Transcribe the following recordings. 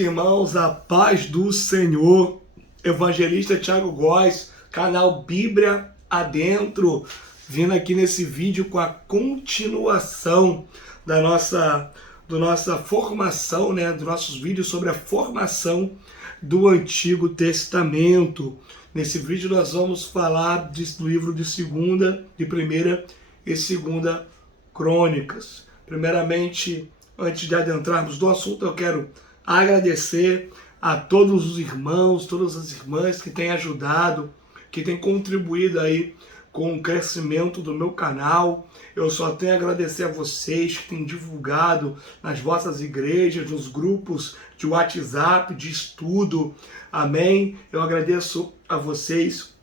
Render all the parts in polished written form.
irmãos, a paz do Senhor. Evangelista Thiago Góes, canal Bíblia Adentro, vindo aqui nesse vídeo com a continuação da nossa formação, dos nossos vídeos sobre a formação do Antigo Testamento. Nesse vídeo nós vamos falar do livro de Primeira e Segunda Crônicas. Primeiramente, antes de adentrarmos no assunto, eu quero agradecer a todos os irmãos, todas as irmãs que têm ajudado, que têm contribuído aí com o crescimento do meu canal. Eu só tenho a agradecer a vocês que têm divulgado nas vossas igrejas, nos grupos de WhatsApp, de estudo. Amém? Eu agradeço a vocês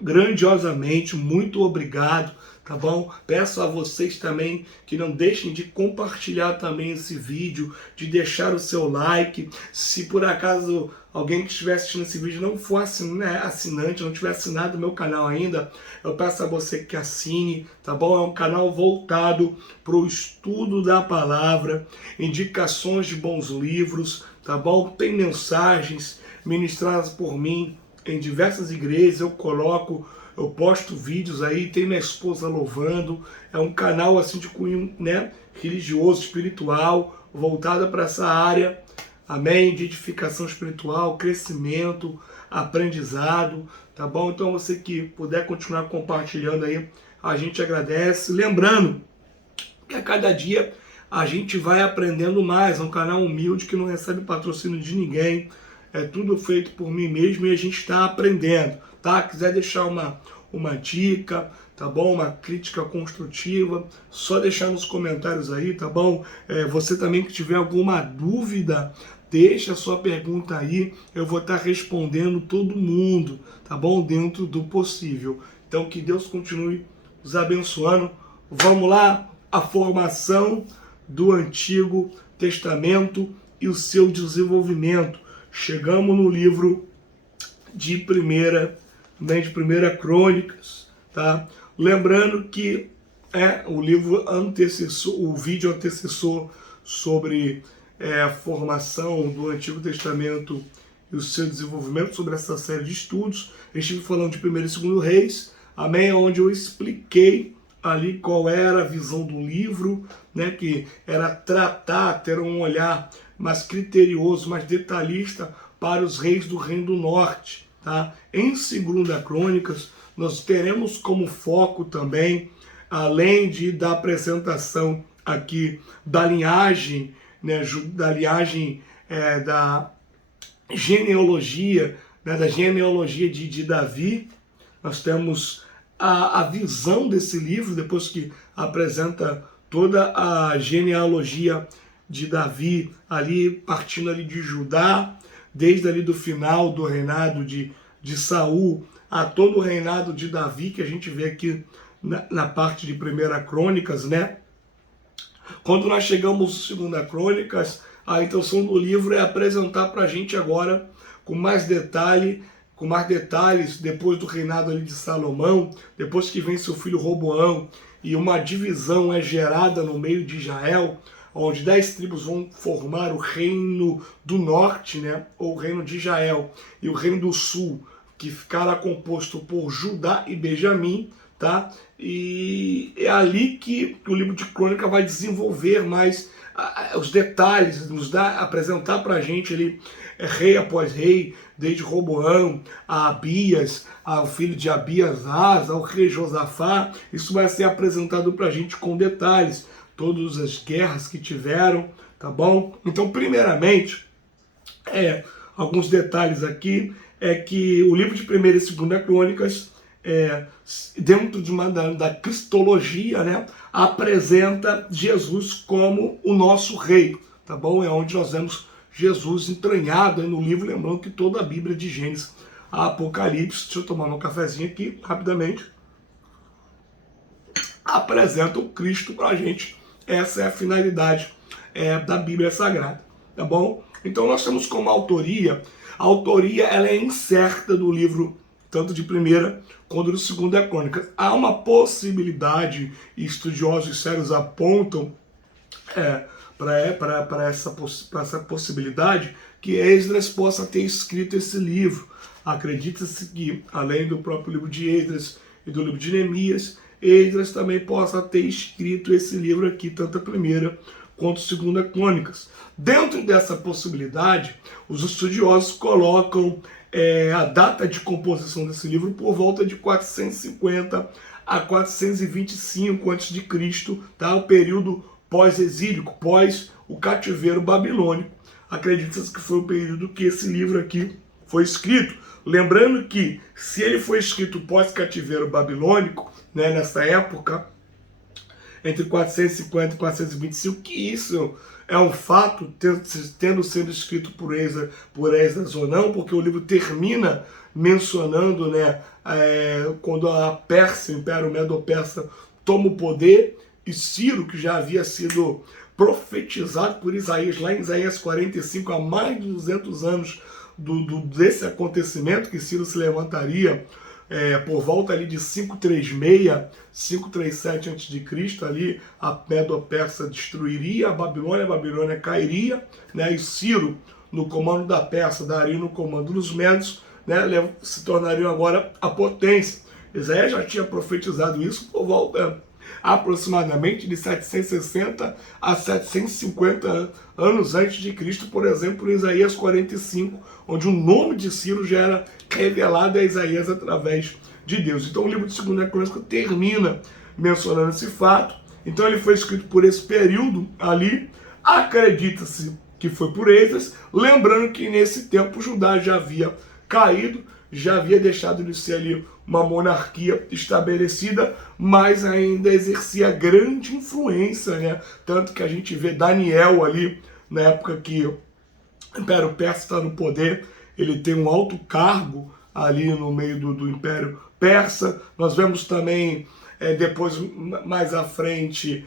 grandiosamente, muito obrigado, tá bom? Peço a vocês também que não deixem de compartilhar também esse vídeo, de deixar o seu like. Se por acaso alguém que estiver assistindo esse vídeo não for assinante, não tiver assinado o meu canal ainda, eu peço a você que assine, tá bom? É um canal voltado para o estudo da palavra, indicações de bons livros, tá bom? Tem mensagens ministradas por mim em diversas igrejas, eu posto vídeos aí, tem minha esposa louvando. É um canal assim de cunho religioso, espiritual, voltado para essa área, amém, de edificação espiritual, crescimento, aprendizado, tá bom? Então você que puder continuar compartilhando aí, a gente agradece. Lembrando que a cada dia a gente vai aprendendo mais. É um canal humilde que não recebe patrocínio de ninguém. É tudo feito por mim mesmo e a gente está aprendendo, tá? Quiser deixar uma dica, tá bom? Uma crítica construtiva, só deixar nos comentários aí, tá bom? Você também que tiver alguma dúvida, deixa a sua pergunta aí, eu vou estar respondendo todo mundo, tá bom? Dentro do possível. Então que Deus continue nos abençoando. Vamos lá, a formação do Antigo Testamento e o seu desenvolvimento. Chegamos no livro de Primeira Crônicas, tá? Lembrando que o livro antecessor, o vídeo antecessor sobre a formação do Antigo Testamento e o seu desenvolvimento, sobre essa série de estudos. Eu estive falando de 1º e 2º Reis, amém? Onde eu expliquei ali qual era a visão do livro, que era ter um olhar mais criterioso, mais detalhista para os reis do Reino do Norte. Tá? Em 2ª Crônicas, nós teremos como foco também, além da apresentação aqui da linhagem, da genealogia, de Davi. Nós temos a visão desse livro, depois que apresenta toda a genealogia de Davi, ali partindo ali de Judá, desde ali do final do reinado de Saul a todo o reinado de Davi, que a gente vê aqui na parte de 1ª Crônicas, Quando nós chegamos em 2ª Crônicas, a intenção do livro é apresentar para a gente agora com mais detalhes, depois do reinado ali de Salomão, depois que vem seu filho Roboão, e uma divisão é gerada no meio de Israel, onde 10 tribos vão formar o reino do norte, ou o reino de Israel, e o reino do sul, que ficará composto por Judá e Benjamim, tá? E é ali que o livro de Crônica vai desenvolver mais os detalhes, apresentar para a gente ali, rei após rei, desde Roboão a Abias, ao filho de Abias, ao rei Josafá. Isso vai ser apresentado para a gente com detalhes, todas as guerras que tiveram, tá bom? Então, primeiramente, alguns detalhes aqui, é que o livro de 1ª e 2ª Crônicas, dentro da cristologia, apresenta Jesus como o nosso rei, tá bom? É onde nós vemos Jesus entranhado aí no livro, lembrando que toda a Bíblia de Gênesis a Apocalipse, deixa eu tomar um cafezinho aqui, rapidamente, apresenta o Cristo para a gente. Essa é a finalidade da Bíblia Sagrada, tá bom? Então nós temos como autoria, a autoria ela é incerta do livro, tanto de 1ª quanto de 2ª Crônicas. Há uma possibilidade, e estudiosos sérios apontam para essa possibilidade, que Esdras possa ter escrito esse livro. Acredita-se que, além do próprio livro de Esdras e do livro de Neemias, Esdras também possa ter escrito esse livro aqui, tanto a primeira quanto a segunda Crônicas. Dentro dessa possibilidade, os estudiosos colocam a data de composição desse livro por volta de 450 a 425 a.C., tá? O período pós-exílico, pós o cativeiro babilônico. Acredita-se que foi o período que esse livro aqui foi escrito. Lembrando que, se ele foi escrito pós-cativeiro babilônico, né, nessa época, entre 450 e 425, que isso é um fato, tendo sido escrito por Esdras ou não, porque o livro termina mencionando, né, quando a Pérsia, o Império Medo-Persa, toma o poder, e Ciro, que já havia sido profetizado por Isaías, lá em Isaías 45, há mais de 200 anos desse acontecimento, que Ciro se levantaria por volta ali de 536, 537 a.C., ali a Medo-Persa destruiria a Babilônia cairia, né, e Ciro, no comando da Pérsia, Dario no comando dos Medos, né, se tornariam agora a potência. Isaías já tinha profetizado isso por volta aproximadamente de 760 a 750 anos antes de Cristo, por exemplo, em Isaías 45, onde o nome de Ciro já era revelado a Isaías através de Deus. Então o livro de 2 Crônicas termina mencionando esse fato. Então ele foi escrito por esse período ali. Acredita-se que foi por Esdras, lembrando que nesse tempo Judá já havia caído, já havia deixado de ser ali uma monarquia estabelecida, mas ainda exercia grande influência, né? Tanto que a gente vê Daniel ali, na época que o Império Persa está no poder, ele tem um alto cargo ali no meio do Império Persa. Nós vemos também, depois, mais à frente,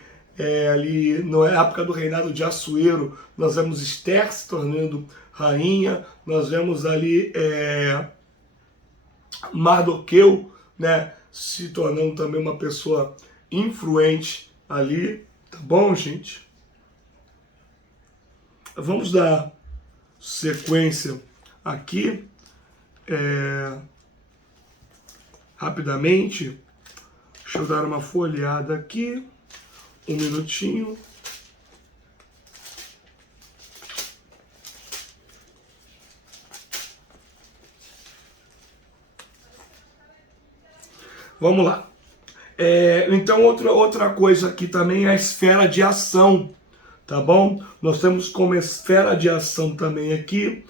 ali na época do reinado de Assuero, nós vemos Esther se tornando rainha, nós vemos ali Mardoqueu, né, se tornando também uma pessoa influente ali, tá bom, gente? Vamos dar sequência aqui, rapidamente. Deixa eu dar uma folheada aqui, um minutinho. Vamos lá. Então, outra coisa aqui também é a esfera de ação, tá bom? Nós temos como esfera de ação também aqui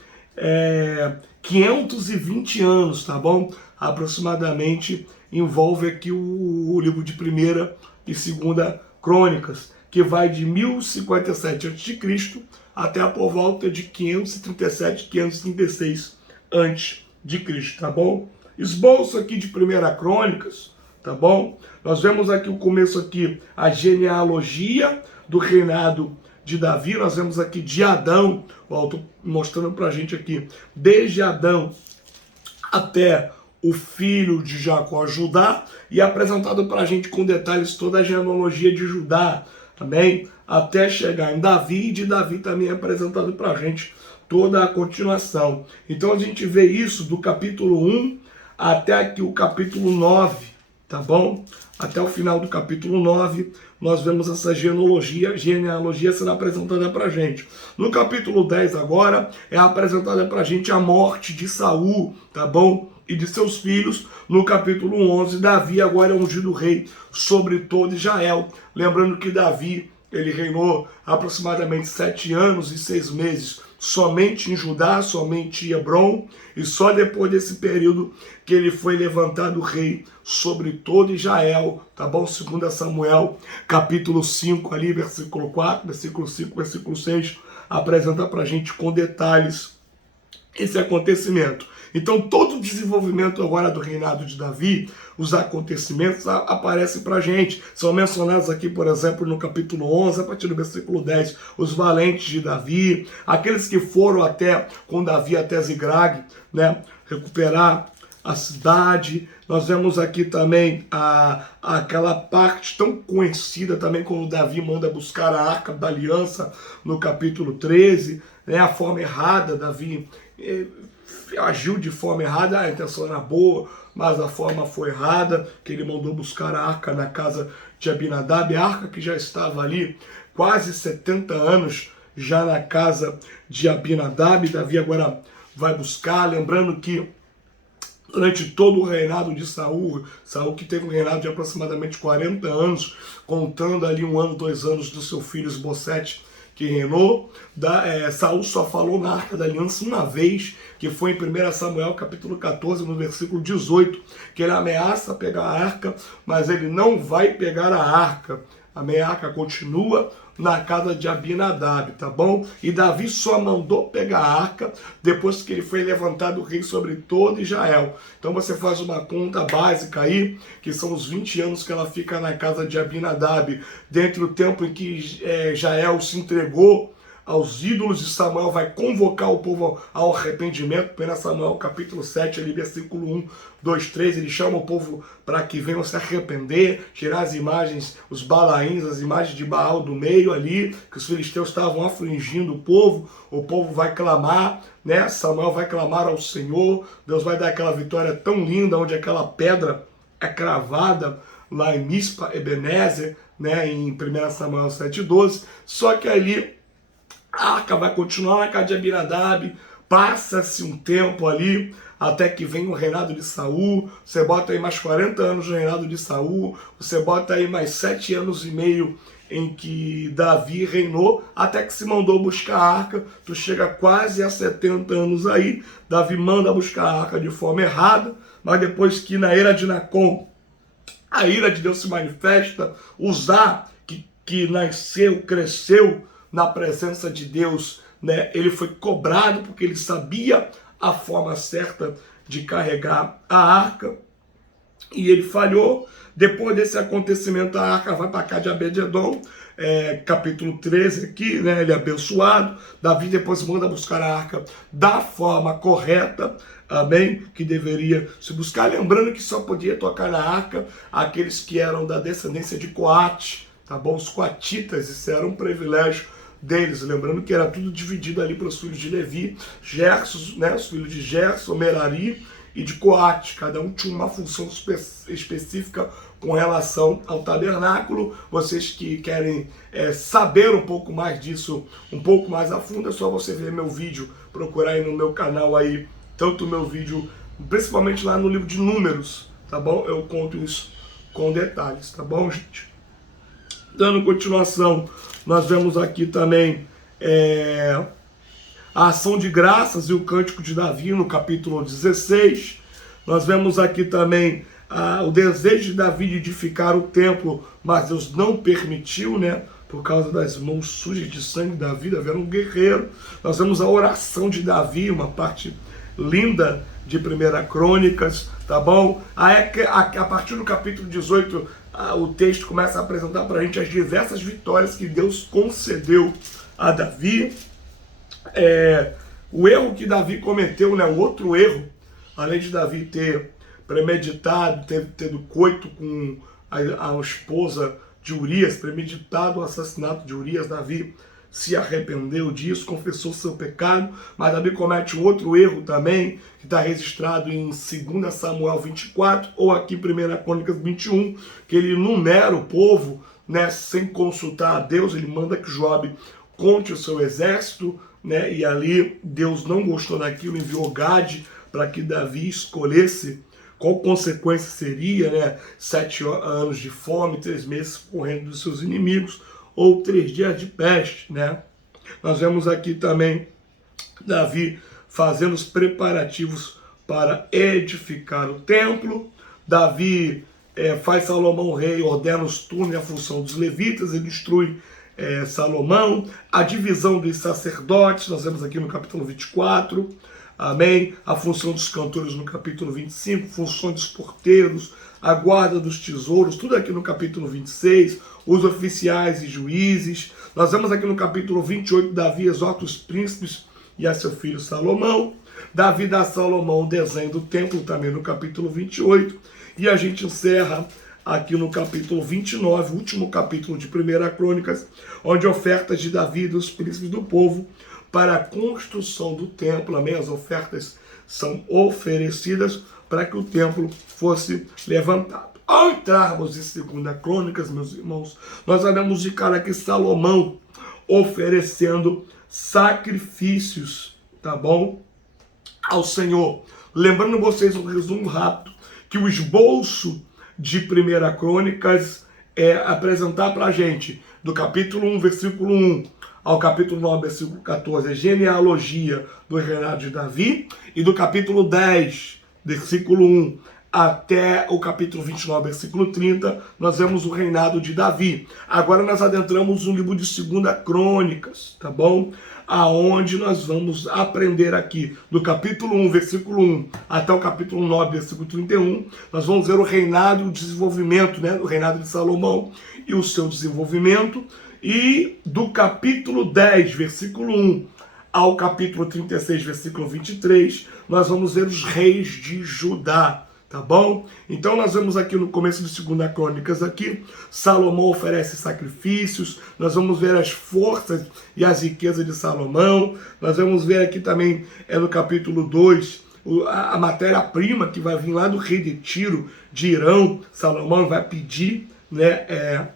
520 anos, tá bom? Aproximadamente envolve aqui o livro de 1ª e 2ª Crônicas, que vai de 1057 a.C. até por volta de 537, 536 a.C., tá bom? Esboço aqui de 1ª Crônicas, tá bom? Nós vemos aqui o começo aqui, a genealogia do reinado de Davi. Nós vemos aqui de Adão, estou mostrando pra gente aqui, desde Adão até o filho de Jacó, Judá, e apresentado pra gente com detalhes toda a genealogia de Judá, também, até chegar em Davi, e de Davi também é apresentado pra gente toda a continuação. Então a gente vê isso do capítulo 1 até aqui o capítulo 9, tá bom? Até o final do capítulo 9, nós vemos essa genealogia sendo apresentada pra gente. No capítulo 10 agora, é apresentada pra gente a morte de Saul, tá bom? E de seus filhos. No capítulo 11, Davi agora é ungido rei sobre todo Israel. Lembrando que Davi, ele reinou aproximadamente 7 anos e 6 meses somente em Judá, somente em Hebron, e só depois desse período que ele foi levantado rei sobre todo Israel, tá bom? 2 Samuel, capítulo 5, ali, versículo 4, versículo 5, versículo 6, apresenta pra gente com detalhes esse acontecimento. Então, todo o desenvolvimento agora do reinado de Davi, os acontecimentos aparecem pra gente. São mencionados aqui, por exemplo, no capítulo 11, a partir do versículo 10, os valentes de Davi, aqueles que foram com Davi até Ziglag, né, recuperar a cidade. Nós vemos aqui também aquela parte tão conhecida também, quando Davi manda buscar a Arca da Aliança, no capítulo 13, né, a forma errada. Davi agiu de forma errada, a intenção era boa, mas a forma foi errada, que ele mandou buscar a arca na casa de Abinadab, a arca que já estava ali quase 70 anos, já na casa de Abinadab. Davi agora vai buscar, lembrando que durante todo o reinado de Saul que teve um reinado de aproximadamente 40 anos, contando ali 1 ano, 2 anos do seu filho Esbocete, que reinou, Saul só falou na Arca da Aliança uma vez, que foi em 1 Samuel capítulo 14, no versículo 18, que ele ameaça pegar a arca, mas ele não vai pegar a arca. A arca continua na casa de Abinadab, tá bom? E Davi só mandou pegar a arca depois que ele foi levantado rei sobre todo Israel. Então você faz uma conta básica aí, que são os 20 anos que ela fica na casa de Abinadab, dentro do tempo em que Israel se entregou aos ídolos, de Samuel vai convocar o povo ao arrependimento. 1 Samuel capítulo 7, ali, versículo 1, 2, 3, ele chama o povo para que venham se arrepender, tirar as imagens, os balaíns, as imagens de Baal do meio ali, que os filisteus estavam afligindo o povo vai clamar, né? Samuel vai clamar ao Senhor, Deus vai dar aquela vitória tão linda, onde aquela pedra é cravada lá em Mispa, Ebenezer, né? Em 1 Samuel 7,12, só que ali a arca vai continuar na casa de Abinadab, passa-se um tempo ali, até que vem o reinado de Saul, você bota aí mais 40 anos no reinado de Saul, você bota aí mais 7 anos e meio em que Davi reinou, até que se mandou buscar a arca, tu chega quase a 70 anos aí, Davi manda buscar a arca de forma errada, mas depois que na era de Nacon, a ira de Deus se manifesta, Uzá, que nasceu, cresceu na presença de Deus, né? Ele foi cobrado porque ele sabia a forma certa de carregar a arca e ele falhou. Depois desse acontecimento, a arca vai para cá de Obed-Edom, capítulo 13 aqui, né? Ele é abençoado. Davi depois manda buscar a arca da forma correta, amém? Que deveria se buscar, lembrando que só podia tocar na arca aqueles que eram da descendência de Coate, tá bom? Os coatitas, isso era um privilégio deles, lembrando que era tudo dividido ali para os filhos de Levi, Gerson, né, os filhos de Gerson, Merari e de Coate, cada um tinha uma função específica com relação ao tabernáculo. Vocês que querem saber um pouco mais disso, um pouco mais a fundo, é só você ver meu vídeo, procurar aí no meu canal aí, tanto o meu vídeo, principalmente lá no livro de Números, tá bom? Eu conto isso com detalhes, tá bom, gente? Dando continuação, nós vemos aqui também a ação de graças e o cântico de Davi no capítulo 16. Nós vemos aqui também o desejo de Davi de edificar o templo, mas Deus não permitiu, né? Por causa das mãos sujas de sangue de Davi. Davi era um guerreiro. Nós vemos a oração de Davi, uma parte linda de 1 Crônicas, tá bom? A partir do capítulo 18, o texto começa a apresentar para a gente as diversas vitórias que Deus concedeu a Davi. O erro que Davi cometeu, né? O outro erro, além de Davi ter premeditado, ter tido coito com a esposa de Urias, premeditado o assassinato de Urias, Davi se arrependeu disso, confessou seu pecado, mas Davi comete um outro erro também, que está registrado em 2 Samuel 24, ou aqui em 1 Crônicas 21, que ele numera o povo, né, sem consultar a Deus. Ele manda que Joabe conte o seu exército, né, e ali Deus não gostou daquilo, enviou Gade para que Davi escolhesse qual consequência seria, né, 7 anos de fome, 3 meses correndo dos seus inimigos, ou 3 dias de peste, né? Nós vemos aqui também Davi fazendo os preparativos para edificar o templo. Davi faz Salomão rei, ordena os turnos e a função dos levitas, ele instrui Salomão, a divisão dos sacerdotes, nós vemos aqui no capítulo 24, amém? A função dos cantores no capítulo 25, função dos porteiros, a guarda dos tesouros, tudo aqui no capítulo 26, os oficiais e juízes. Nós vemos aqui no capítulo 28, Davi exorta os príncipes e a seu filho Salomão. Davi dá a Salomão o desenho do templo também no capítulo 28. E a gente encerra aqui no capítulo 29, último capítulo de 1 Crônicas, onde ofertas de Davi e dos príncipes do povo para a construção do templo, amém? As ofertas são oferecidas para que o templo fosse levantado. Ao entrarmos em 2 Crônicas, meus irmãos, nós vamos ficar aqui Salomão oferecendo sacrifícios, tá bom? Ao Senhor. Lembrando vocês um resumo rápido, que o esboço de 1 Crônicas é apresentar para a gente, do capítulo 1, versículo 1, ao capítulo 9, versículo 14, a genealogia do reinado de Davi, e do capítulo 10, versículo 1, até o capítulo 29, versículo 30, nós vemos o reinado de Davi. Agora nós adentramos no livro de 2 Crônicas, tá bom? Aonde nós vamos aprender aqui, do capítulo 1, versículo 1, até o capítulo 9, versículo 31, nós vamos ver o reinado e o desenvolvimento, né? O reinado de Salomão e o seu desenvolvimento. E do capítulo 10, versículo 1, ao capítulo 36, versículo 23, nós vamos ver os reis de Judá. Tá bom? Então nós vemos aqui no começo de 2 Crônicas aqui, Salomão oferece sacrifícios, nós vamos ver as forças e as riquezas de Salomão, nós vamos ver aqui também, no capítulo 2, a matéria-prima que vai vir lá do rei de Tiro, de Irão. Salomão vai pedir, né,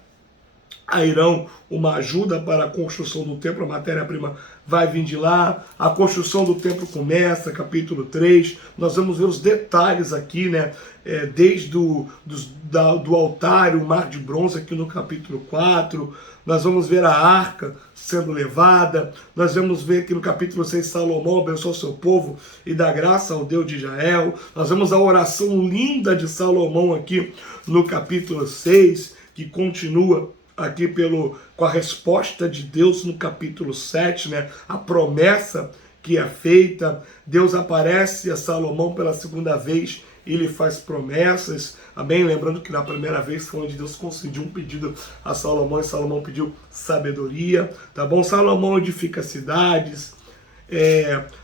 a Irão uma ajuda para a construção do templo, a matéria-prima vai vir de lá, a construção do templo começa, capítulo 3, nós vamos ver os detalhes aqui, né, desde do altar, o mar de bronze aqui no capítulo 4, nós vamos ver a arca sendo levada, nós vamos ver aqui no capítulo 6, Salomão abençoa o seu povo e dá graça ao Deus de Israel, nós vemos a oração linda de Salomão aqui no capítulo 6, que continua aqui com a resposta de Deus no capítulo 7, né? A promessa que é feita, Deus aparece a Salomão pela segunda vez e ele faz promessas, amém? Lembrando que na primeira vez foi onde Deus concedeu um pedido a Salomão e Salomão pediu sabedoria, tá bom? Salomão edifica cidades,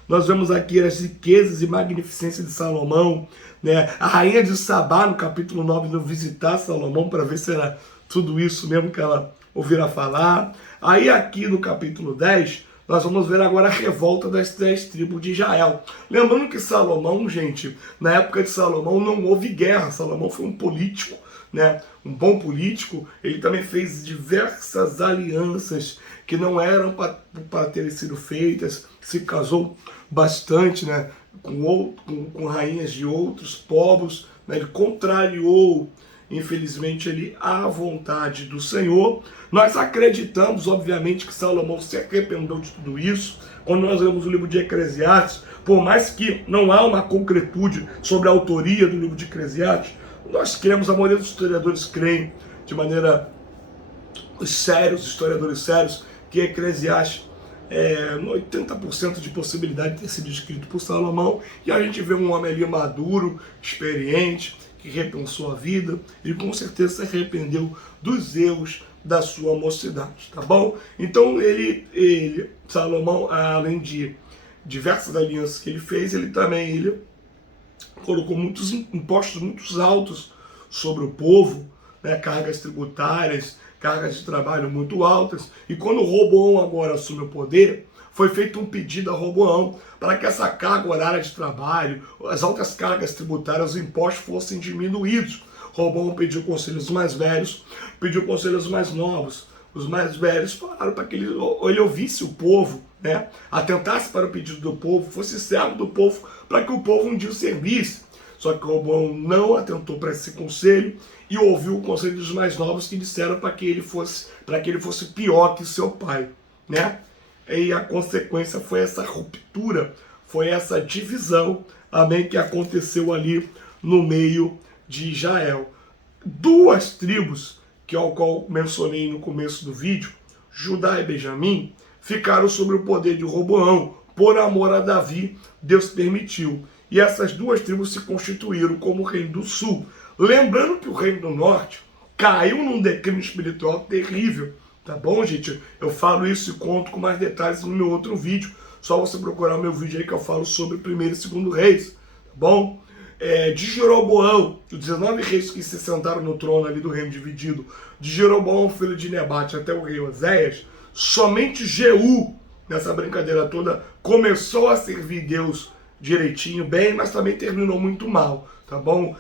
nós vemos aqui as riquezas e magnificência de Salomão, né? A rainha de Sabá no capítulo 9 veio visitar Salomão para ver se era tudo isso mesmo que ela ouvirá falar. Aí aqui no capítulo 10, nós vamos ver agora a revolta das 10 tribos de Israel. Lembrando que Salomão, gente, na época de Salomão não houve guerra. Salomão foi um político, né? Um bom político. Ele também fez diversas alianças que não eram para terem sido feitas. Se casou bastante, né? Com rainhas de outros povos, né? Ele contrariou, infelizmente, a vontade do Senhor. Nós acreditamos, obviamente, que Salomão se arrependeu de tudo isso. Quando nós lemos o livro de Eclesiastes, por mais que não há uma concretude sobre a autoria do livro de Eclesiastes, nós cremos, a maioria dos historiadores creem, de maneira sérios, historiadores sérios, que Eclesiastes 80% de possibilidade de ter sido escrito por Salomão, e a gente vê um homem ali maduro, experiente, que repensou a vida e com certeza se arrependeu dos erros da sua mocidade, tá bom? Então Salomão, além de diversas alianças que ele fez, ele também colocou muitos impostos muito altos sobre o povo, né? Cargas tributárias, cargas de trabalho muito altas, e quando Roboão agora assume o poder, foi feito um pedido a Roboão para que essa carga horária de trabalho, as altas cargas tributárias, os impostos fossem diminuídos. Roboão pediu conselhos mais velhos, pediu conselhos mais novos. Os mais velhos falaram para que ele ouvisse o povo, né? Atentasse para o pedido do povo, fosse servo do povo, para que o povo um dia o servisse. Só que Roboão não atentou para esse conselho e ouviu o conselho dos mais novos, que disseram para que ele fosse pior que seu pai, né? E a consequência foi essa ruptura, foi essa divisão, amém, que aconteceu ali no meio de Israel. Duas tribos, ao qual mencionei no começo do vídeo, Judá e Benjamim, ficaram sob o poder de Roboão. Por amor a Davi, Deus permitiu. E essas duas tribos se constituíram como o reino do sul. Lembrando que o reino do norte caiu num declínio espiritual terrível. Tá bom, gente? Eu falo isso e conto com mais detalhes no meu outro vídeo. Só você procurar o meu vídeo aí que eu falo sobre 1º e 2º reis. Tá bom? De Jeroboão, os 19 reis que se sentaram no trono ali do reino dividido, de Jeroboão, filho de Nebate, até o rei Oséias, somente Jeú nessa brincadeira toda, começou a servir Deus direitinho, bem, mas também terminou muito mal, tá bom?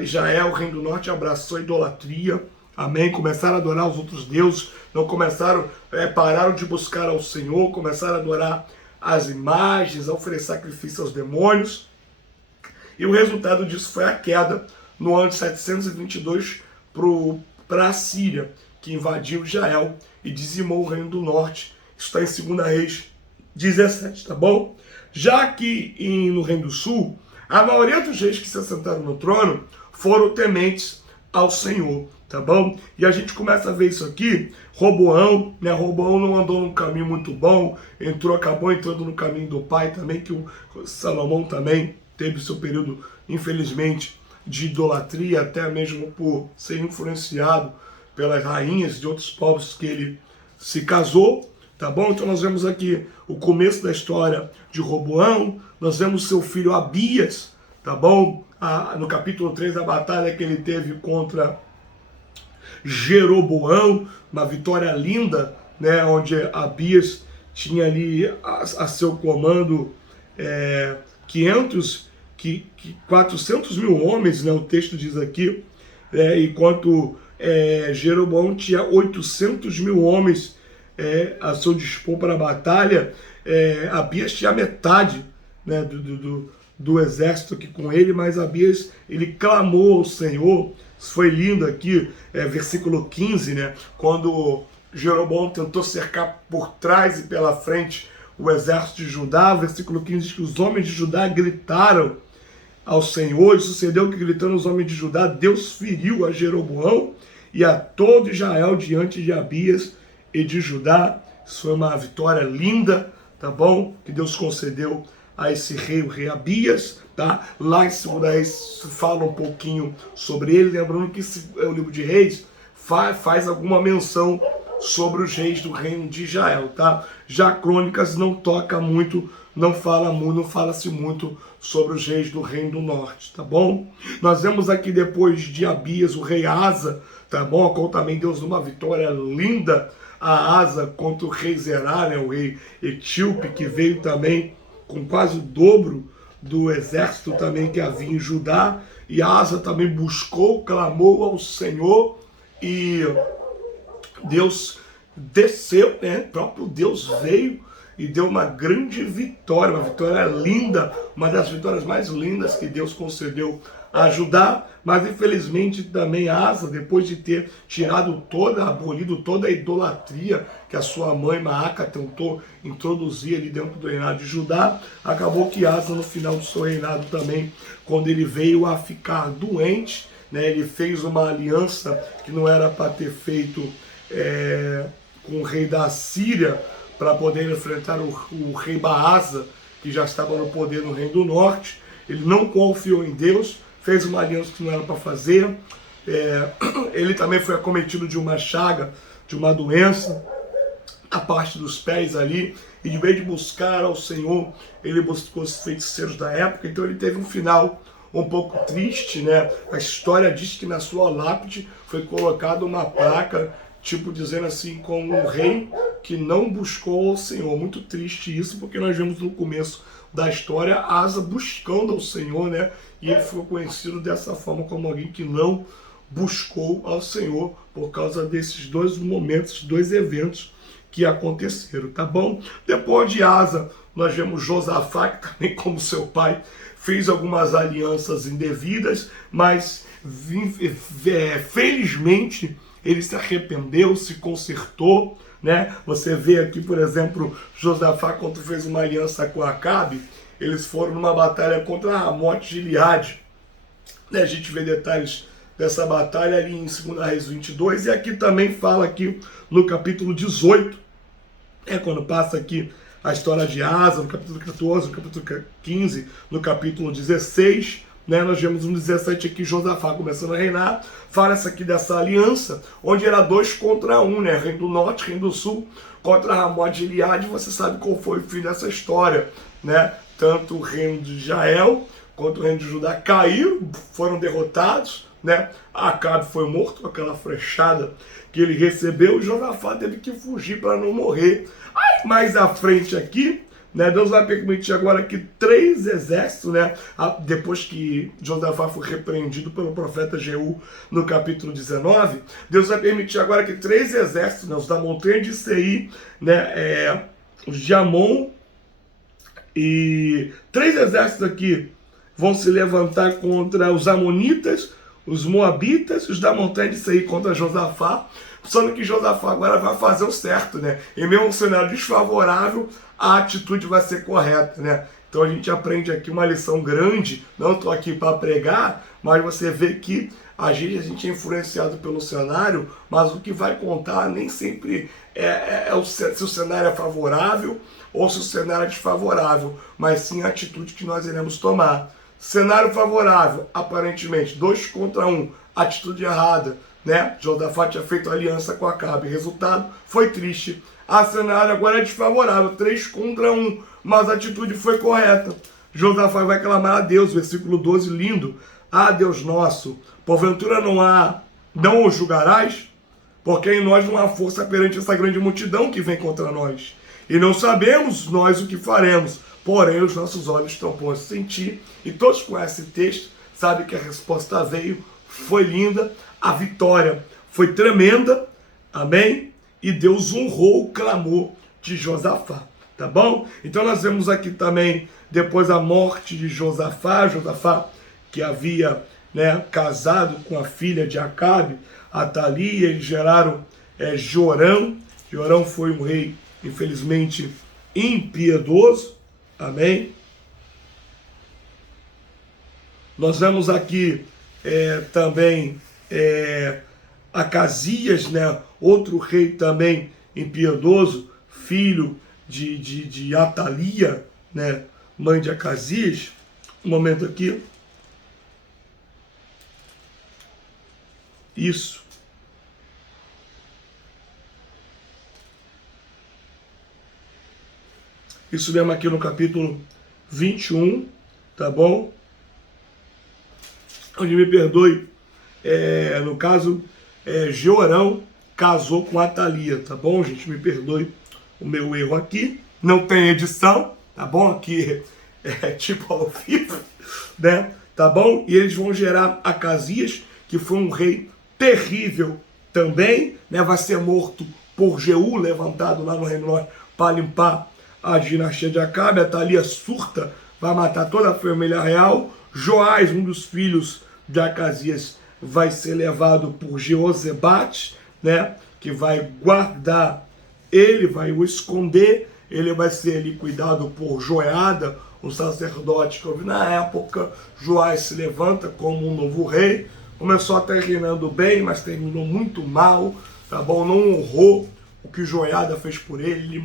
Israel, o reino do norte, abraçou a idolatria, amém? Começaram a adorar os outros deuses, não começaram, pararam de buscar ao Senhor, começaram a adorar as imagens, a oferecer sacrifício aos demônios, e o resultado disso foi a queda no ano de 722 para a Síria, que invadiu Israel e dizimou o reino do norte. Isso está em 2 Reis 17, tá bom? Já que no reino do sul, a maioria dos reis que se assentaram no trono foram tementes ao Senhor, tá bom? E a gente começa a ver isso aqui. Roboão, né? Roboão não andou num caminho muito bom, acabou entrando no caminho do pai também, que o Salomão também teve seu período, infelizmente, de idolatria, até mesmo por ser influenciado pelas rainhas de outros povos que ele se casou, tá bom? Então nós vemos aqui o começo da história de Roboão, nós vemos seu filho Abias, tá bom? No capítulo 3, a batalha que ele teve contra Jeroboão, uma vitória linda, né? Onde Abias tinha ali a seu comando 400 mil homens, né, o texto diz aqui, enquanto Jeroboão tinha 800 mil homens a seu dispor para a batalha. Abias tinha metade, né, do exército aqui com ele, mas Abias, ele clamou ao Senhor. Isso foi lindo aqui, versículo 15, né, quando Jeroboão tentou cercar por trás e pela frente o exército de Judá. Versículo 15 diz que os homens de Judá gritaram ao Senhor, e sucedeu que, gritando os homens de Judá, Deus feriu a Jeroboão e a todo Israel diante de Abias e de Judá. Isso foi uma vitória linda, tá bom? Que Deus concedeu a esse rei, o rei Abias, tá? Lá em 2 Reis fala um pouquinho sobre ele, lembrando que o livro de Reis faz alguma menção sobre os reis do reino de Israel, tá? Já Crônicas não toca muito, não fala-se muito sobre os reis do reino do norte, tá bom? Nós vemos aqui depois de Abias o rei Asa, tá bom? A qual também Deus deu uma vitória linda a Asa contra o rei Zerá, né? O rei etíope, que veio também com quase o dobro do exército também que havia em Judá. E Asa também buscou, clamou ao Senhor, e Deus desceu, né? O próprio Deus veio e deu uma grande vitória, uma vitória linda, uma das vitórias mais lindas que Deus concedeu a Judá. Mas infelizmente também Asa, depois de ter abolido toda a idolatria que a sua mãe Maaca tentou introduzir ali dentro do reinado de Judá, acabou que Asa, no final do seu reinado também, quando ele veio a ficar doente, né, ele fez uma aliança que não era para ter feito com o rei da Síria, para poder enfrentar o rei Baasa, que já estava no poder no reino do norte. Ele não confiou em Deus, fez uma aliança que não era para fazer. Ele também foi acometido de uma chaga, de uma doença, a parte dos pés ali, e de vez de buscar ao Senhor, ele buscou os feiticeiros da época. Então ele teve um final um pouco triste, né? A história diz que na sua lápide foi colocada uma placa, tipo dizendo assim, como um rei que não buscou ao Senhor. Muito triste isso, porque nós vemos no começo da história Asa buscando ao Senhor, né? E ele ficou conhecido dessa forma, como alguém que não buscou ao Senhor, por causa desses dois momentos, dois eventos que aconteceram, tá bom? Depois de Asa, nós vemos Josafá, que também, como seu pai, fez algumas alianças indevidas, mas felizmente ele se arrependeu, se consertou, né? Você vê aqui, por exemplo, Josafá, quando fez uma aliança com Acabe, eles foram numa batalha contra Ramote de Gileade. A gente vê detalhes dessa batalha ali em 2 Reis 22, e aqui também fala aqui no capítulo 18, quando passa aqui a história de Asa, no capítulo 14, no capítulo 15, no capítulo 16, né, nós vemos no 17 aqui Josafá começando a reinar. Fala essa aqui dessa aliança, onde era 2 contra 1, né, reino do norte, reino do sul, contra Ramote de Gileade. Você sabe qual foi o fim dessa história, né? Tanto o reino de Israel quanto o reino de Judá caíram, foram derrotados, né? Acabe foi morto com aquela flechada que ele recebeu, e Josafá teve que fugir para não morrer. Aí mais à frente aqui, né, Deus vai permitir agora que 3 exércitos, né, depois que Josafá foi repreendido pelo profeta Jeú no capítulo 19, Deus vai permitir agora que 3 exércitos, né, os da montanha de Seir, né, os de Amon, e 3 exércitos aqui vão se levantar contra os amonitas, os moabitas e os da montanha de Seir contra Josafá. Só que Josafá agora vai fazer o certo, né? E mesmo um cenário desfavorável, a atitude vai ser correta, né? Então a gente aprende aqui uma lição grande. Não estou aqui para pregar, mas você vê que às vezes a gente é influenciado pelo cenário, mas o que vai contar nem sempre se o cenário é favorável ou se o cenário é desfavorável, mas sim a atitude que nós iremos tomar. Cenário favorável, aparentemente, 2 contra 1, atitude errada, né? Josafá tinha feito aliança com Acabe, resultado foi triste. A cenário agora é desfavorável, 3 contra 1, mas a atitude foi correta. Josafá vai clamar a Deus, versículo 12, lindo. Ah, Deus nosso, porventura não o julgarás? Porque em nós não há força perante essa grande multidão que vem contra nós. E não sabemos nós o que faremos, porém os nossos olhos estão postos em ti. E todos com esse texto sabem que a resposta veio, foi linda, a vitória foi tremenda, amém? E Deus honrou o clamor de Josafá, tá bom? Então nós vemos aqui também, depois a morte de Josafá que havia, né, casado com a filha de Acabe, Atalia, eles geraram Jorão. Jorão foi um rei, infelizmente, impiedoso, amém? Nós vemos aqui também Acasias, né, outro rei também impiedoso, filho de Atalia, né, mãe de Acasias. Um momento aqui. Isso. Isso mesmo aqui no capítulo 21, tá bom? Onde me perdoe, no caso, Jorão casou com Atalia, tá bom, gente? Me perdoe o meu erro aqui. Não tem edição, tá bom? Aqui tipo ao vivo, né? Tá bom? E eles vão gerar Acasias, que foi um rei terrível também, né? Vai ser morto por Jeú, levantado lá no Reino Norte para limpar a dinastia de Acabe. Atalia surta, vai matar toda a família real. Joás, um dos filhos de Acasias, vai ser levado por Jeozebate, né? Que vai guardar ele, vai o esconder. Ele vai ser ali cuidado por Joiada, um sacerdote que houve na época. Joás se levanta como um novo rei. Começou até reinando bem, mas terminou muito mal, tá bom? Não honrou o que Joiada fez por ele. Ele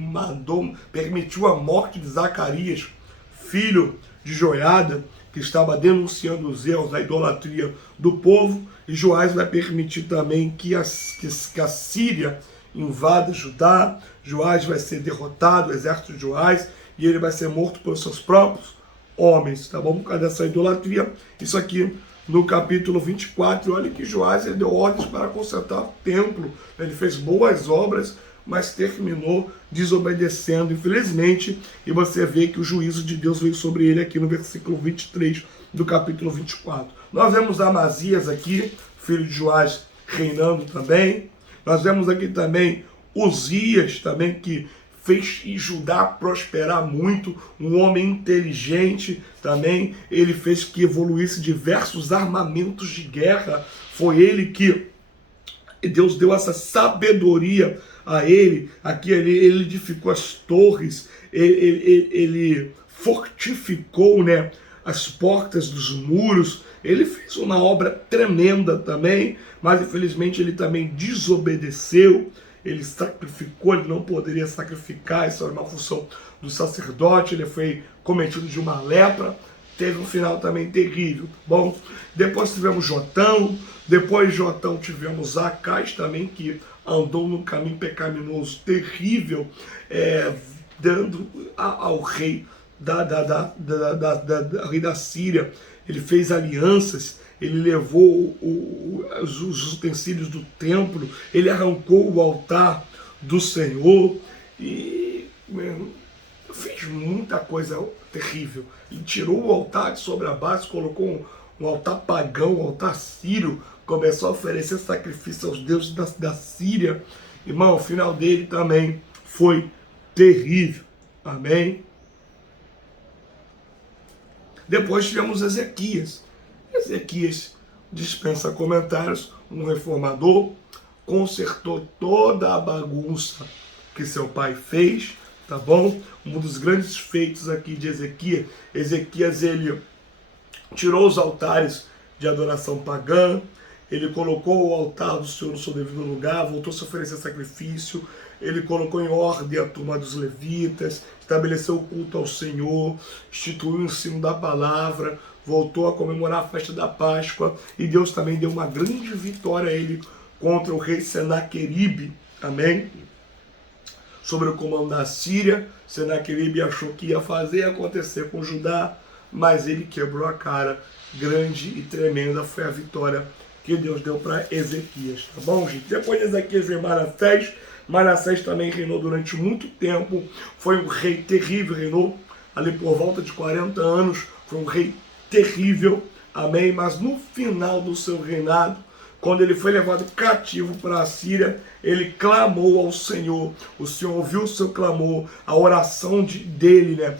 permitiu a morte de Zacarias, filho de Joiada, que estava denunciando os erros da idolatria do povo. E Joás vai permitir também que a Síria invada Judá. Joás vai ser derrotado, o exército de Joás, e ele vai ser morto pelos seus próprios homens, tá bom? Por causa dessa idolatria. Isso aqui no capítulo 24, olha que Joás ele deu ordens para consertar o templo. Ele fez boas obras, mas terminou desobedecendo, infelizmente. E você vê que o juízo de Deus veio sobre ele aqui no versículo 23 do capítulo 24. Nós vemos Amazias aqui, filho de Joás, reinando também. Nós vemos aqui também Uzias, também, que fez Judá prosperar muito, um homem inteligente também. Ele fez que evoluísse diversos armamentos de guerra. Foi ele que Deus deu essa sabedoria a ele. Aqui ele edificou as torres, ele fortificou, né, as portas dos muros. Ele fez uma obra tremenda também, mas infelizmente ele também desobedeceu. Ele sacrificou, ele não poderia sacrificar, isso era uma função do sacerdote. Ele foi cometido de uma lepra, teve um final também terrível, bom? Depois tivemos Jotão, depois de Jotão tivemos Acais também, que andou num caminho pecaminoso terrível, dando ao rei rei da Síria. Ele fez alianças, ele levou os utensílios do templo, ele arrancou o altar do Senhor e fez muita coisa terrível. Ele tirou o altar de sobre a base, colocou um altar pagão, um altar sírio, começou a oferecer sacrifício aos deuses da Síria. Irmão, o final dele também foi terrível. Amém? Depois tivemos Ezequias. Ezequias dispensa comentários, um reformador, consertou toda a bagunça que seu pai fez, tá bom? Um dos grandes feitos aqui de Ezequias, ele tirou os altares de adoração pagã, ele colocou o altar do Senhor no seu devido lugar, voltou a se oferecer sacrifício, ele colocou em ordem a turma dos levitas, estabeleceu o culto ao Senhor, instituiu o ensino da palavra, voltou a comemorar a festa da Páscoa, e Deus também deu uma grande vitória a ele contra o rei Senaqueribe, amém? Sobre o comando da Síria. Senaqueribe achou que ia fazer acontecer com Judá, mas ele quebrou a cara. Grande e tremenda foi a vitória que Deus deu para Ezequias, tá bom, gente? Depois de Ezequias veio Manassés. Manassés também reinou durante muito tempo, foi um rei terrível, reinou ali por volta de 40 anos, foi um rei terrível, amém? Mas no final do seu reinado, quando ele foi levado cativo para a Síria, ele clamou ao Senhor. O Senhor ouviu o seu clamor, a oração dele, né?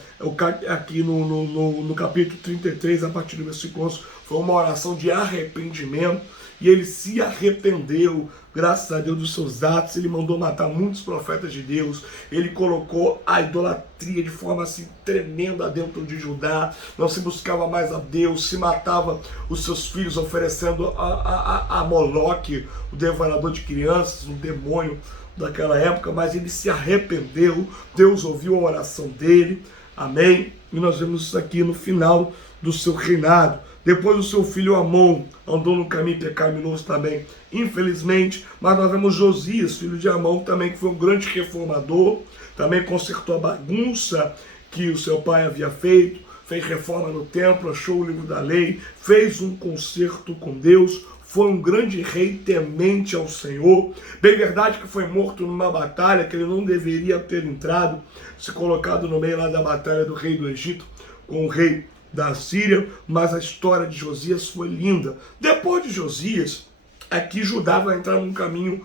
Aqui no capítulo 33, a partir do versículo 11, foi uma oração de arrependimento. E ele se arrependeu, graças a Deus, dos seus atos. Ele mandou matar muitos profetas de Deus. Ele colocou a idolatria de forma assim tremenda dentro de Judá. Não se buscava mais a Deus, se matava os seus filhos oferecendo a Moloque, o devorador de crianças, um demônio daquela época. Mas ele se arrependeu, Deus ouviu a oração dele, amém? E nós vemos isso aqui no final do seu reinado. Depois o seu filho Amon andou no caminho pecaminoso também, infelizmente. Mas nós vemos Josias, filho de Amon, também, que foi um grande reformador. Também consertou a bagunça que o seu pai havia feito. Fez reforma no templo, achou o livro da lei. Fez um concerto com Deus. Foi um grande rei temente ao Senhor. Bem verdade que foi morto numa batalha que ele não deveria ter entrado. Se colocado no meio lá da batalha do rei do Egito com o rei da Síria, mas a história de Josias foi linda. Depois de Josias, aqui Judá vai entrar num caminho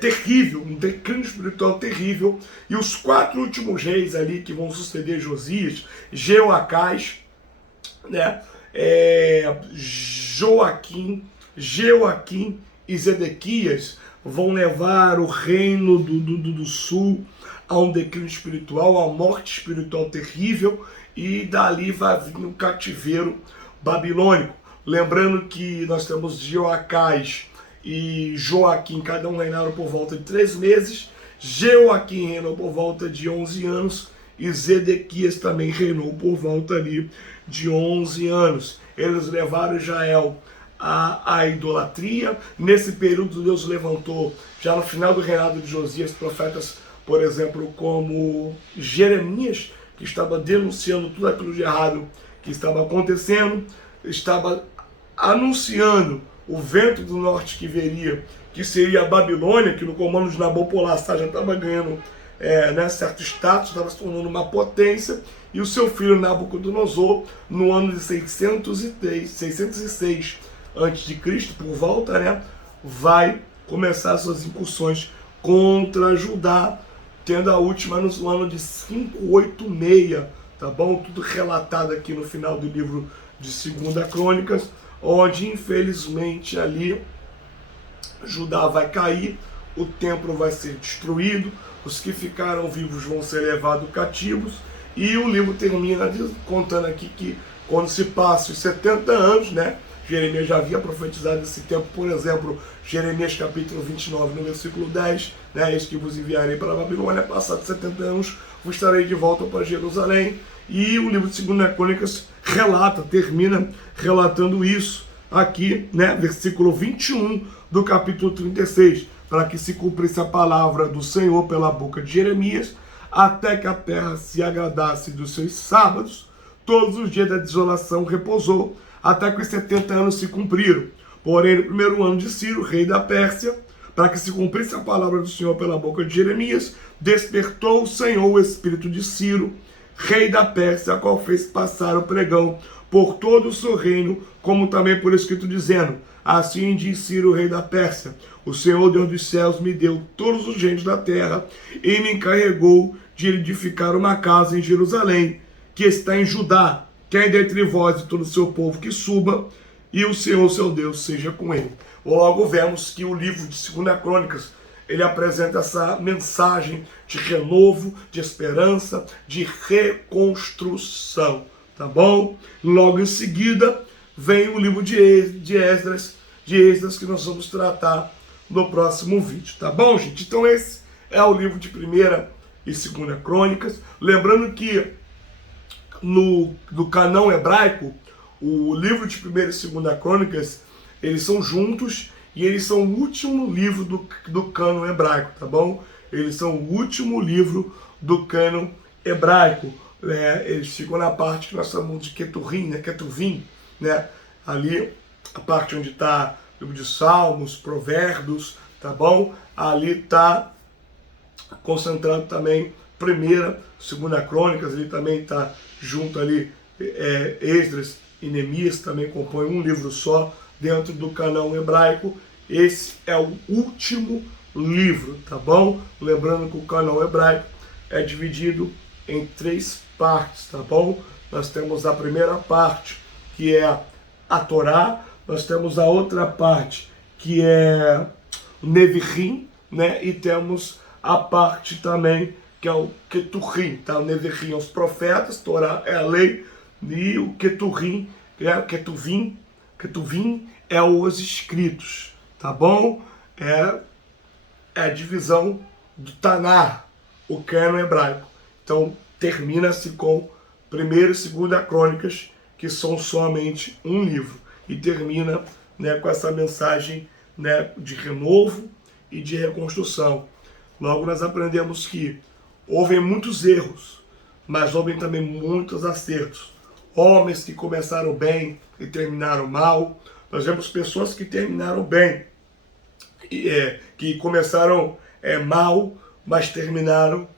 terrível, um declínio espiritual terrível, e os 4 últimos reis ali que vão suceder Josias, Jeoacás, né, Joaquim e Zedequias, vão levar o reino do sul a um declínio espiritual, a uma morte espiritual terrível, e dali vai vir um cativeiro babilônico. Lembrando que nós temos Jeoacás e Joaquim, cada um reinaram por volta de 3 meses, Jeoaquim reinou por volta de 11 anos, e Zedequias também reinou por volta ali de 11 anos. Eles levaram Israel à idolatria. Nesse período Deus levantou, já no final do reinado de Josias, profetas, por exemplo, como Jeremias, que estava denunciando tudo aquilo de errado que estava acontecendo, estava anunciando o vento do norte que viria, que seria a Babilônia, que no comando de Nabopolassar já estava ganhando certo status, estava se tornando uma potência, e o seu filho Nabucodonosor, no ano de 606 a.C., por volta, né, vai começar suas incursões contra Judá, tendo a última no ano de 586, tá bom? Tudo relatado aqui no final do livro de 2 Crônicas, onde infelizmente ali Judá vai cair, o templo vai ser destruído, os que ficaram vivos vão ser levados cativos, e o livro termina contando aqui que quando se passa os 70 anos, né? Jeremias já havia profetizado esse tempo, por exemplo, Jeremias capítulo 29, no versículo 10, né? Eis que vos enviarei para a Babilônia, passados 70 anos, vos estarei de volta para Jerusalém. E o livro de 2 Crônicas termina relatando isso aqui, né? Versículo 21 do capítulo 36, para que se cumprisse a palavra do Senhor pela boca de Jeremias, até que a terra se agradasse dos seus sábados, todos os dias da desolação repousou, até que os 70 anos se cumpriram. Porém, no primeiro ano de Ciro, rei da Pérsia, para que se cumprisse a palavra do Senhor pela boca de Jeremias, despertou o Senhor o espírito de Ciro, rei da Pérsia, a qual fez passar o pregão por todo o seu reino, como também por escrito, dizendo: assim diz Ciro, rei da Pérsia: o Senhor Deus dos céus me deu todos os reinos da terra e me encarregou de edificar uma casa em Jerusalém, que está em Judá. Quem dentre vós e todo o seu povo que suba, e o Senhor, seu Deus, seja com ele. Logo vemos que o livro de 2 Crônicas, ele apresenta essa mensagem de renovo, de esperança, de reconstrução, tá bom? Logo em seguida, vem o livro de Esdras, que nós vamos tratar no próximo vídeo, tá bom, gente? Então esse é o livro de 1ª e 2ª Crônicas. Lembrando que no canão hebraico, o livro de 1ª e 2ª Crônicas, eles são juntos e eles são o último livro do cânon hebraico, tá bom? Eles são o último livro do cânon hebraico. Eles ficam na parte que nós chamamos de Ketuvim, né? Ali, a parte onde está o livro de Salmos, Provérbios, tá bom? Ali está concentrado também 1ª, 2ª Crônicas, ele também está junto ali, Esdras e Neemias também compõem um livro só dentro do canão hebraico. Esse é o último livro, tá bom? Lembrando que o canão hebraico é dividido em 3 partes, tá bom? Nós temos a primeira parte, que é a Torá, nós temos a outra parte, que é o Nevirim, né? E temos a parte também, que é o Ketuvim, tá? O Nevirim é os profetas, Torá é a lei, e o Ketuvim é os escritos, tá bom? É a divisão do Tanar, o cânon hebraico. Então, termina-se com 1ª e 2ª Crônicas, que são somente um livro. E termina, né, com essa mensagem, né, de renovo e de reconstrução. Logo, nós aprendemos que houve muitos erros, mas houve também muitos acertos. Homens que começaram bem e terminaram mal. Nós vemos pessoas que terminaram bem, que começaram mal, mas terminaram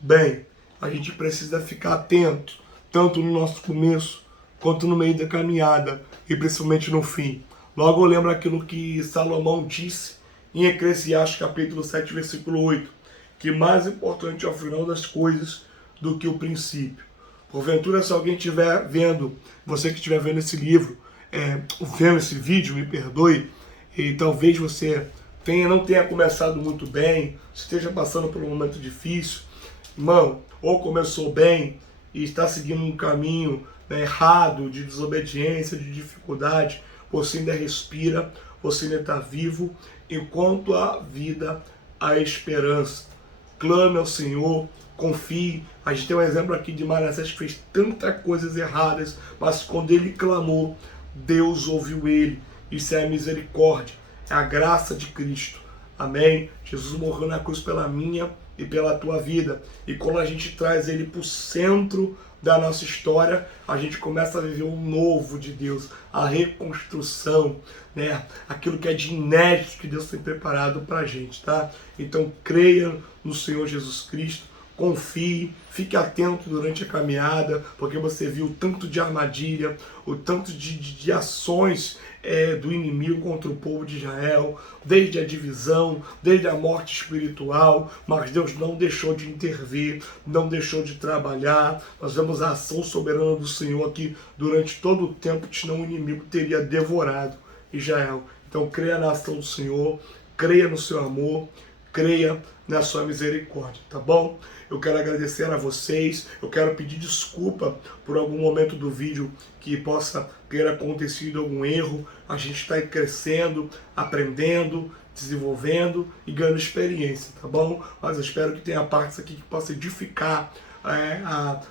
bem. A gente precisa ficar atento, tanto no nosso começo, quanto no meio da caminhada, e principalmente no fim. Logo eu lembro aquilo que Salomão disse em Eclesiastes capítulo 7, versículo 8, que mais importante é o final das coisas do que o princípio. Porventura, se alguém estiver vendo, você que estiver vendo esse livro, vendo esse vídeo, me perdoe, e talvez você não tenha começado muito bem, esteja passando por um momento difícil, irmão, ou começou bem e está seguindo um caminho, né, errado, de desobediência, de dificuldade, você ainda respira, você ainda está vivo, enquanto há vida, há esperança. Clame ao Senhor, confie. A gente tem um exemplo aqui de Manassés que fez tantas coisas erradas, mas quando ele clamou, Deus ouviu ele. Isso é a misericórdia, é a graça de Cristo. Amém? Jesus morreu na cruz pela minha e pela tua vida. E quando a gente traz ele para o centro da nossa história, a gente começa a viver um novo de Deus, a reconstrução, né? Aquilo que é de inédito que Deus tem preparado para a gente, tá? Então creia no Senhor Jesus Cristo, confie, fique atento durante a caminhada, porque você viu o tanto de armadilha, o tanto de ações do inimigo contra o povo de Israel, desde a divisão, desde a morte espiritual, mas Deus não deixou de intervir, não deixou de trabalhar. Nós vemos a ação soberana do Senhor aqui durante todo o tempo, senão o inimigo teria devorado Israel. Então creia na ação do Senhor, creia no seu amor, creia na sua misericórdia, tá bom? Eu quero agradecer a vocês, eu quero pedir desculpa por algum momento do vídeo que possa ter acontecido algum erro. A gente está crescendo, aprendendo, desenvolvendo e ganhando experiência, tá bom? Mas eu espero que tenha partes aqui que possa edificar a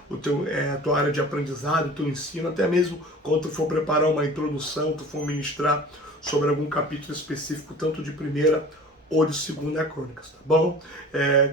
tua área de aprendizado, o teu ensino, até mesmo quando tu for preparar uma introdução, tu for ministrar sobre algum capítulo específico, tanto de 1ª ou de 2ª Crônicas, tá bom?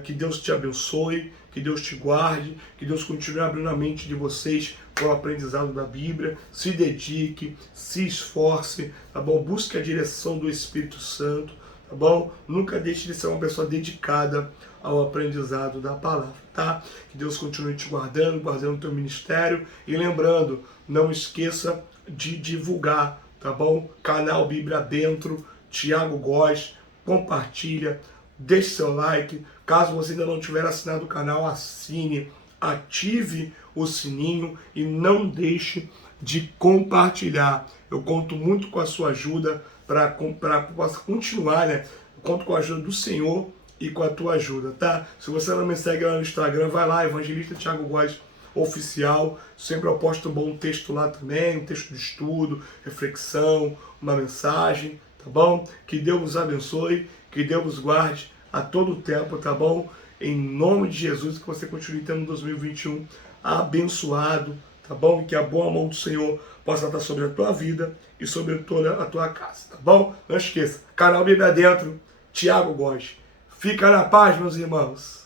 Que Deus te abençoe, que Deus te guarde, que Deus continue abrindo a mente de vocês com o aprendizado da Bíblia, se dedique, se esforce, tá bom? Busque a direção do Espírito Santo, tá bom? Nunca deixe de ser uma pessoa dedicada ao aprendizado da palavra, tá? Que Deus continue te guardando, guardando o teu ministério. E lembrando, não esqueça de divulgar, tá bom? Canal Bíblia Adentro, Tiago Góes, compartilha, deixe seu like. Caso você ainda não tiver assinado o canal, assine, ative o sininho e não deixe de compartilhar. Eu conto muito com a sua ajuda para continuar, né? Eu conto com a ajuda do Senhor e com a tua ajuda, tá? Se você não me segue lá no Instagram, vai lá, Evangelista Tiago Góes Oficial. Sempre eu posto um bom texto lá também, um texto de estudo, reflexão, uma mensagem, tá bom? Que Deus vos abençoe, que Deus vos guarde a todo tempo, tá bom? Em nome de Jesus, que você continue tendo um 2021 abençoado, tá bom? E que a boa mão do Senhor possa estar sobre a tua vida e sobre toda a tua casa, tá bom? Não esqueça, canal Bíblia Dentro, Tiago Góes. Fica na paz, meus irmãos.